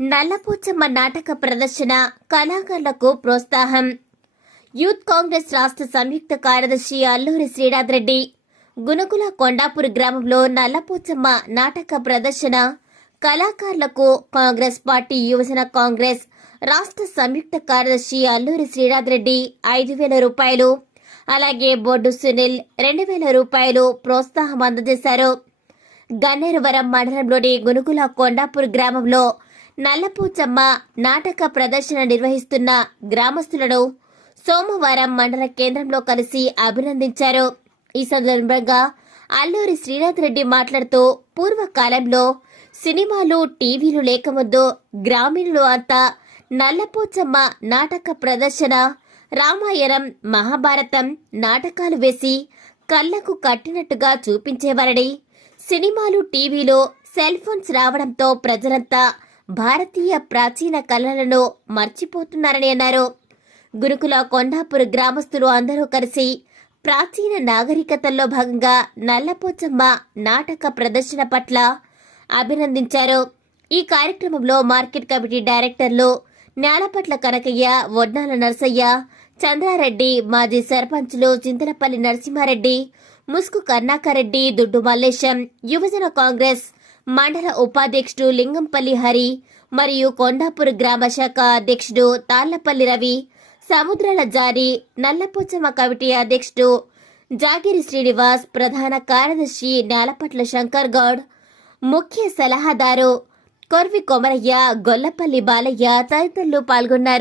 నల్లపోచమ్మ నాటక ప్రదర్శన కళాకారులకు ప్రోత్సాహం. యూత్ కాంగ్రెస్ రాష్ట్ర సంయుక్త కార్యదర్శి అల్లూరి శ్రీనాథ్ రెడ్డి గునుగుల కొండాపూర్ గ్రామంలో నల్లపోచమ్మ నాటక ప్రదర్శన కళాకారులకు కాంగ్రెస్ పార్టీ యువజన కాంగ్రెస్ రాష్ట్ర సంయుక్త కార్యదర్శి అల్లూరి శ్రీనాథ్ రెడ్డి ఐదు వేల రూపాయలు అలాగే బొడ్డు సునీల్ రెండు వేల రూపాయలు ప్రోత్సాహం అందజేశారు. గన్నేరువరం మండలంలోని గునుగుల కొండాపూర్ గ్రామంలో నల్లపూచమ్మ నాటక ప్రదర్శన నిర్వహిస్తున్న గ్రామస్తులను సోమవారం మండల కేంద్రంలో కలిసి అభినందించారు. ఈ సందర్భంగా అల్లూరి శ్రీనాథ్ రెడ్డి మాట్లాడుతూ పూర్వకాలంలో సినిమాలు టీవీలు లేకముందు గ్రామీణులు అంతా నల్లపోచమ్మ నాటక ప్రదర్శన రామాయణం మహాభారతం నాటకాలు వేసి కళ్ళకు కట్టినట్టుగా చూపించేవారని సినిమాలు టీవీలో సెల్ ఫోన్స్ రావడంతో ప్రజలంతా భారతీయ ప్రాచీన కళలను మర్చిపోతున్నారని అన్నారు. గురుకుల కొండాపూర్ గ్రామస్తులు అందరూ కలిసి ప్రాచీన నాగరికతల్లో భాగంగా నల్లపోచమ్మ నాటక ప్రదర్శన పట్ల అభినందించారు. ఈ కార్యక్రమంలో మార్కెట్ కమిటీ డైరెక్టర్లు నేలపట్ల కనకయ్య వడ్నాల నరసయ్య చంద్రారెడ్డి మాజీ సర్పంచ్లు చింతలపల్లి నరసింహారెడ్డి ముస్కు కర్ణాకరెడ్డి దుడ్డు మల్లేశం యువజన కాంగ్రెస్ మండల ఉపాధ్యక్షుడు లింగంపల్లి హరి మరియు కొండాపూర్ గ్రామ శాఖ అధ్యక్షుడు తాళ్ళపల్లి రవి సముద్రాల జారి నల్లపోచమ్మ కమిటీ అధ్యక్షుడు జాగిరి శ్రీనివాస్ ప్రధాన కార్యదర్శి నేలపట్ల శంకర్ గౌడ్ ముఖ్య సలహాదారు కొర్వి కొమరయ్య గొల్లపల్లి బాలయ్య తదితరులు పాల్గొన్నారు.